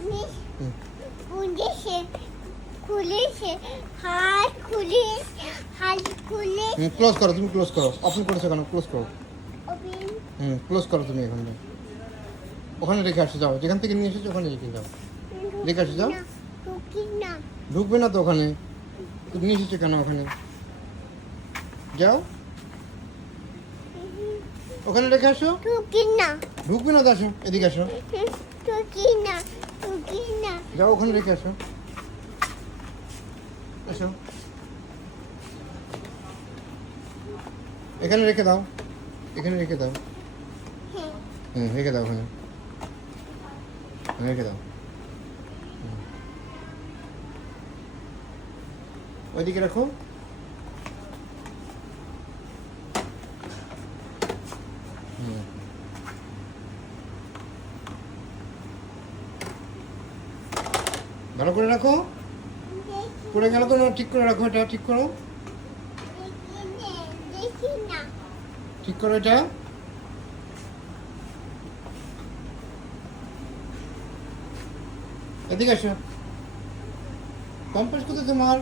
হুম, পুলিশে পুলিশে হাত পুলিশ হাত পুলিশ ক্লোজ করো, তুমি ক্লোজ করো। ওপেন করেছো কেন? ক্লোজ করো। ওপেন ক্লোজ করো তুমি এখান থেকে। ওখানে রেখে আসো, যাও যেখান থেকে নিয়ে এসেছো ওখানে রেখে যাও। দেখে আসো, যাও। টুকি না ঢুকবে না তো ওখানে, তুমি নিয়ে এসেছো কেন ওখানে? যাও ওখানে রেখে আসো। টুকি না ঢুকবে না তো, আসো এদিকে আসো। টুকি না টুকি না যাও ওখানে রেখে আসো। আসো, এখানে রেখে দাও, এখানে রেখে দাও। রেখে দাও ওখানে, রেখে দাও। ওইদিকে রাখো। ভালো করে রাখো। পড়ে গেল তো, ঠিক করে রাখো, এটা ঠিক করো, দেখি না ঠিক করো এটা। এদিকে আসো। কম্পাস কোথায় তোমার?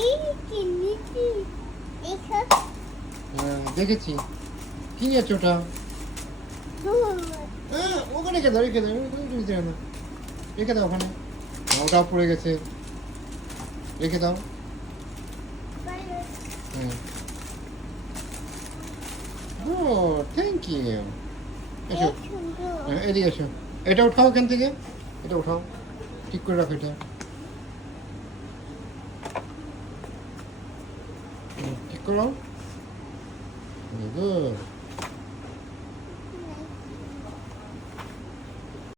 এই চিনিটি দেখো দেখেছি। কি নিয়েছো ওটা? দূর ওখানে রেখে দাও, রেখে দাও, রেখে দাও ওখানে। ওটাও পড়ে গেছে, রেখে দাও। ও থ্যাংক ইউ। এসো, এদিকে এসো। এটা উঠাও এখান থেকে, এটা উঠাও, ঠিক করে রাখো এটা। ঠিক করো। গুড।